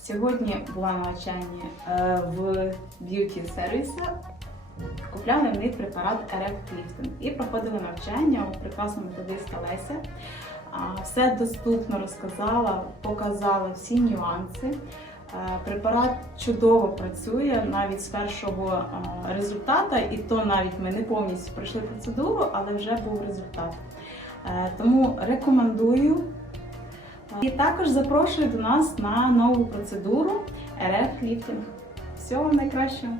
Сьогодні була на навчанні е, в б'юті сервісі. Купляли в них препарат Erect Lifting і проходили навчання у прекрасному методиста Леся. Все доступно розказала, показала всі нюанси. Е, Препарат чудово працює навіть з першого е, результату, і то навіть ми не повністю пройшли процедуру, але вже був результат. Тому рекомендую. І також запрошую до нас на нову процедуру РФ-ліфтінг. Всього найкращого!